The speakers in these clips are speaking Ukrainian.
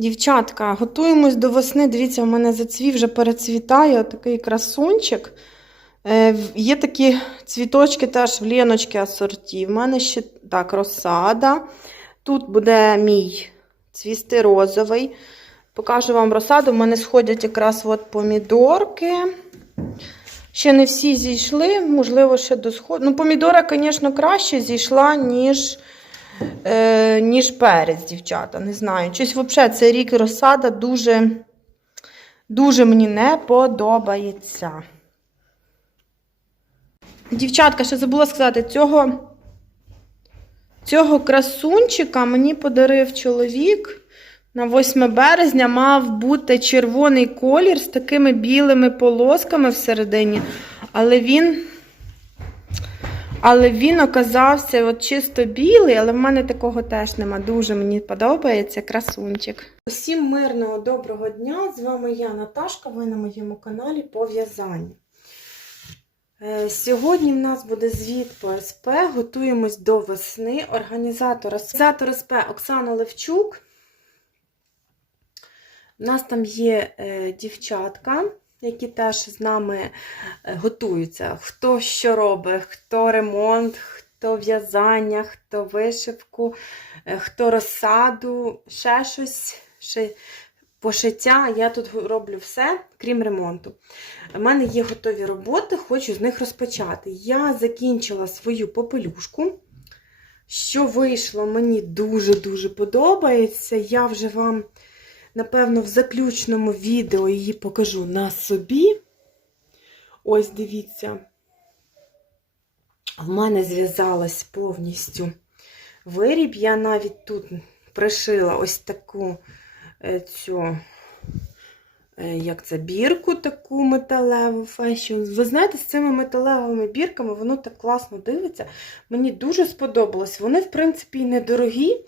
Дівчатка, готуємось до весни. Дивіться, у мене зацвів вже перецвітає отакий красунчик. Е, Є такі цвіточки теж в ліночки асорті. В мене ще так, розсада. Тут буде мій цвісти розовий. Покажу вам розсаду. У мене сходять якраз от помідорки. Ще не всі зійшли, можливо, ще до сходу. Ну, помідора, звісно, краще зійшла, ніж, е, ніж перець, дівчата. Не знаю. Щось взагалі цей рік розсада дуже, дуже мені не подобається. Дівчатка, ще забула сказати, цього, цього красунчика мені подарив чоловік. На 8 березня мав бути червоний колір з такими білими полосками всередині, але він, але він оказався от чисто білий, але в мене такого теж нема. Дуже мені подобається красунчик. Усім мирного доброго дня! З вами я, Наташка. Ви на моєму каналі по в'язанню. Е, Сьогодні в нас буде звіт по СП. Готуємось до весни. Організатор, організатор СП Оксана Левчук. У нас там є е, дівчатка, які теж з нами е, готуються. Хто що робить, хто ремонт, хто в'язання, хто вишивку, е, хто розсаду, ще щось, ще пошиття. Я тут роблю все, крім ремонту. У мене є готові роботи, хочу з них розпочати. Я закінчила свою попелюшку. Що вийшло, мені дуже-дуже подобається. Я вже вам Напевно, в заключному відео її покажу на собі. Ось дивіться, в мене зв'язалась повністю виріб. Я навіть тут пришила ось таку е, цю, е, як це, бірку, таку металеву фешн. Ви знаєте, з цими металевими бірками воно так класно дивиться. Мені дуже сподобалось. Вони, в принципі, недорогі.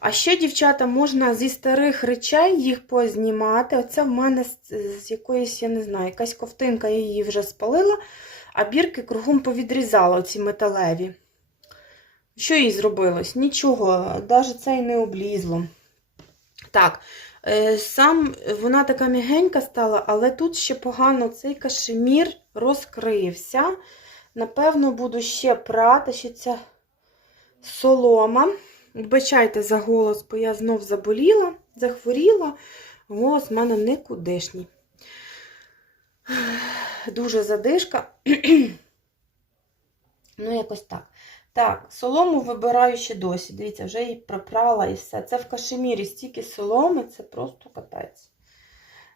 А ще, дівчата, можна зі старих речей їх познімати. Оце в мене з, якоїсь, я не знаю, якась ковтинка, я її вже спалила, а бірки кругом повідрізала, оці металеві. Що їй зробилось? Нічого, навіть це й не облізло. Так, е, сам вона така м'ягенька стала, але тут ще погано цей кашемір розкрився. Напевно, буду ще прати, ще ця солома. Вибачайте за голос, бо я знов заболіла, захворіла. Голос в мене никудишній. Дуже задишка. ну, якось так. Так, солому вибираю ще досі. Дивіться, вже її пропрала і все. Це в кашемірі стільки соломи, це просто капець.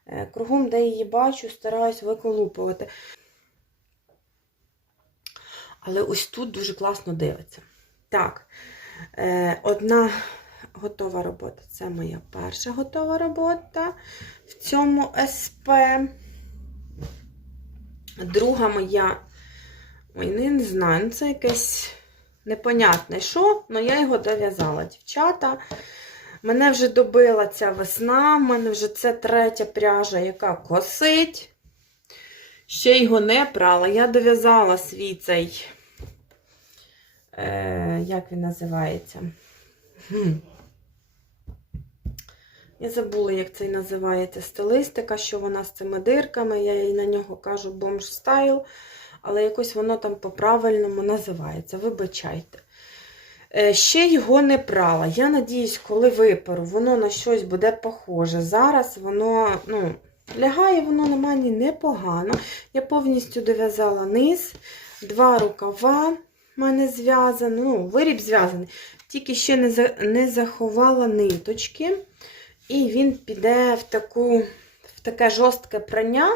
Е, Кругом, де її бачу, стараюсь виколупувати. Але ось тут дуже класно дивиться. Так. Е, Одна готова робота це моя перша готова робота в цьому СП. Друга моя, ой, не знаю, це якесь непонятне що, але я його дов'язала, дівчата. Мене вже добила ця весна, в мене вже це третя пряжа, яка косить. Ще його не прала. Я дов'язала свій цей е, як він називається? Хм. Я забула, як цей називається стилистика, що вона з цими дирками. Я їй на нього кажу бомж стайл, але якось воно там по-правильному називається. Вибачайте. Е, ще його не прала. Я надіюсь, коли виперу, воно на щось буде похоже. Зараз воно, ну, лягає воно на мені непогано. Я повністю дов'язала низ, два рукава в мене зв'язано. Ну, виріб зв'язаний. Тільки ще не, за, не заховала ниточки. І він піде в, таку, в таке жорстке прання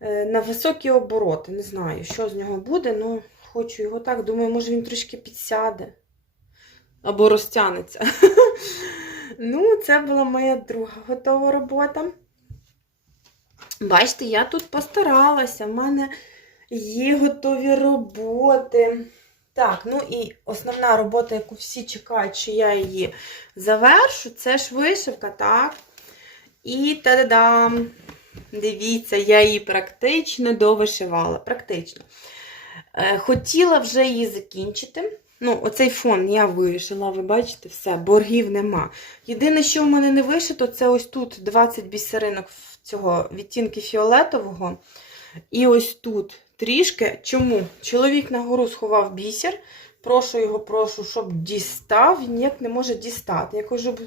е, на високі обороти. Не знаю, що з нього буде, ну хочу його так. Думаю, може він трошки підсяде. Або розтягнеться. ну, це була моя друга готова робота. Бачите, я тут постаралася. В мене є готові роботи. Так, ну і основна робота, яку всі чекають, що я її завершу, це ж вишивка, так? І та-да-дам! Дивіться, я її практично довишивала. Практично. Е, Хотіла вже її закінчити. Ну, оцей фон я вишила, ви бачите, все, боргів нема. Єдине, що в мене не вишито, це ось тут 20 бісеринок цього відтінки фіолетового. І ось тут трішки. Чому? Чоловік на гору сховав бісер. Прошу його, прошу, щоб дістав. Він ніяк не може дістати. Я кажу,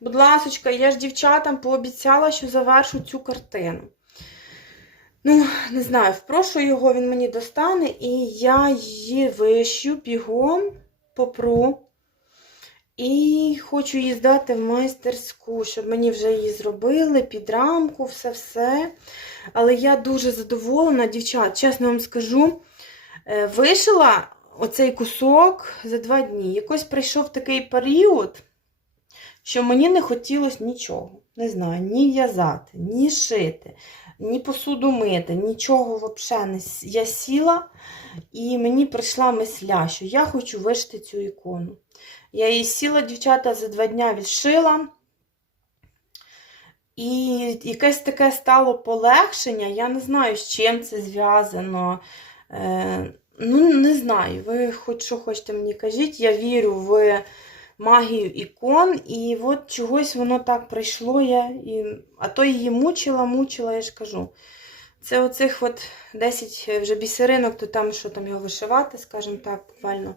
будь ласочка, я ж дівчатам пообіцяла, що завершу цю картину. Ну, не знаю, впрошу його він мені достане, і я її вишью бігом попру. І хочу її здати в майстерську, щоб мені вже її зробили під рамку, все-все. Але я дуже задоволена, дівчат, чесно вам скажу, е, вишила оцей кусок за два дні. Якось прийшов такий період, що мені не хотілося нічого. Не знаю, ні в'язати, ні шити, ні посуду мити, нічого взагалі не Я сіла, і мені прийшла мисля, що я хочу вишити цю ікону. Я її сіла, дівчата, за два дня відшила. І якесь таке стало полегшення. Я не знаю, з чим це зв'язано. Е, ну, не знаю. Ви хоч що хочете мені кажіть. Я вірю в магію ікон, і от чогось воно так прийшло. Я, і, а то її мучила, мучила, я ж кажу. Це оцих от 10 вже бісеринок, то там що там його вишивати, скажімо так, буквально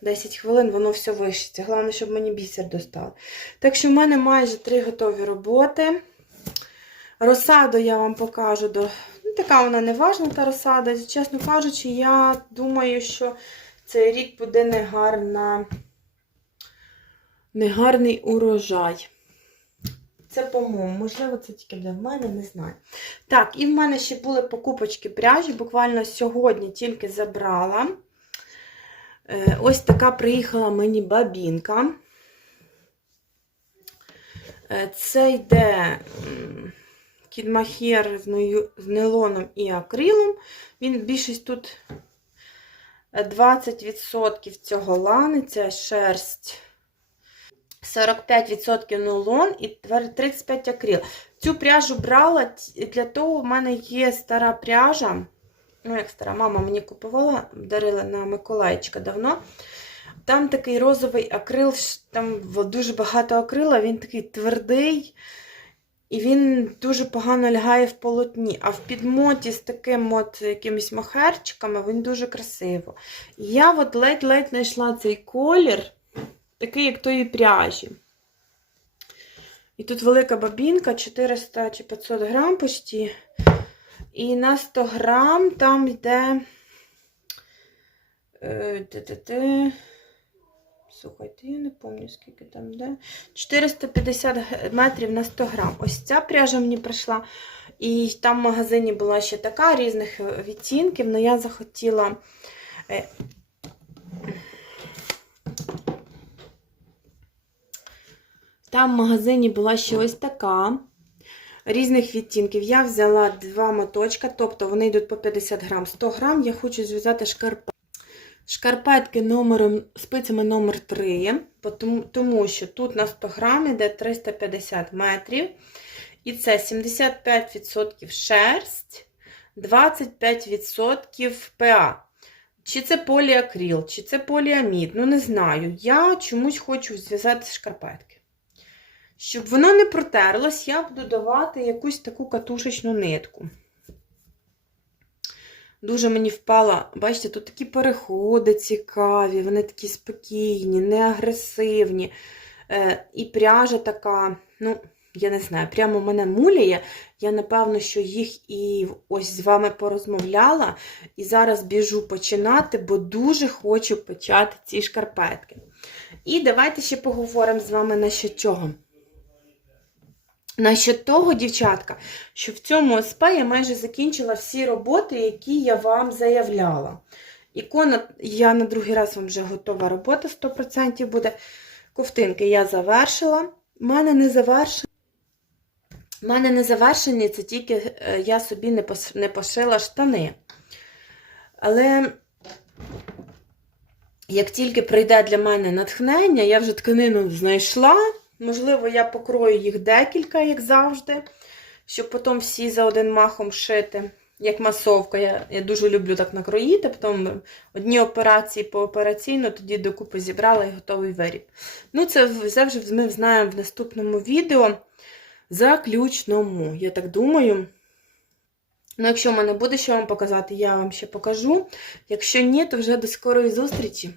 10 хвилин, воно все вишиться. Головне, щоб мені бісер достав. Так що в мене майже три готові роботи. Розсаду я вам покажу. До... Ну, така вона не важна, та розсада. Чесно кажучи, я думаю, що цей рік буде негарна, негарний урожай. Це, по-моєму, можливо, це тільки для мене, не знаю. Так, і в мене ще були покупочки пряжі. Буквально сьогодні тільки забрала. Е, Ось така приїхала мені бабінка. Е, Це йде кідмахер з нейлоном і акрилом. Він більшість тут е, 20% цього лани, це шерсть. 45% нейлон і 35 акрил. Цю пряжу брала для того, в мене є стара пряжа. Ну, як стара, мама мені купувала, дарила на Миколаїчка давно. Там такий розовий акрил, там дуже багато акрила, він такий твердий, і він дуже погано лягає в полотні. А в підмоті з таким от якимись махерчиками він дуже красиво. Я от ледь-ледь знайшла цей колір, такий, як тої пряжі. І тут велика бабінка, 400 чи 500 грам почти. І на 100 грам там йде. Е. Слухайте, я не пам'ятаю, скільки там йде. 450 метрів на 100 грам. Ось ця пряжа мені прийшла. І там в магазині була ще така різних відтінків, але я захотіла. е, Там в магазині була ще ось така різних відтінків. Я взяла два моточка, тобто вони йдуть по 50 грам. 100 грам я хочу зв'язати шкарпетки. Шкарпетки номером, спицями номер 3, тому, що тут на 100 грам йде 350 метрів. І це 75% шерсть, 25% ПА. Чи це поліакрил, чи це поліамід, ну не знаю. Я чомусь хочу зв'язати шкарпетки. Щоб воно не протерлось, я буду давати якусь таку катушечну нитку. Дуже мені впала, бачите, тут такі переходи цікаві, вони такі спокійні, не агресивні. Е, і пряжа така, ну, я не знаю, прямо мене муляє. Я, напевно, що їх і ось з вами порозмовляла. І зараз біжу починати, бо дуже хочу почати ці шкарпетки. І давайте ще поговоримо з вами на що чого. Насчет того, дівчатка, що в цьому ОСП я майже закінчила всі роботи, які я вам заявляла. Ікона, я на другий раз вам вже готова робота 100% буде. Ковтинки я завершила. У мене не завершені. У мене не завершені, це тільки е, я собі не пошила штани. Але як тільки прийде для мене натхнення, я вже тканину знайшла. Можливо, я покрою їх декілька, як завжди, щоб потім всі за один махом шити. як масовка. Я, я дуже люблю так накроїти, потім одні операції по операційно, тоді докупи зібрала і готовий виріб. Ну, це все вже ми знаємо в наступному відео. Заключному, я так думаю. Ну, якщо в мене буде що вам показати, я вам ще покажу. Якщо ні, то вже до скорої зустрічі.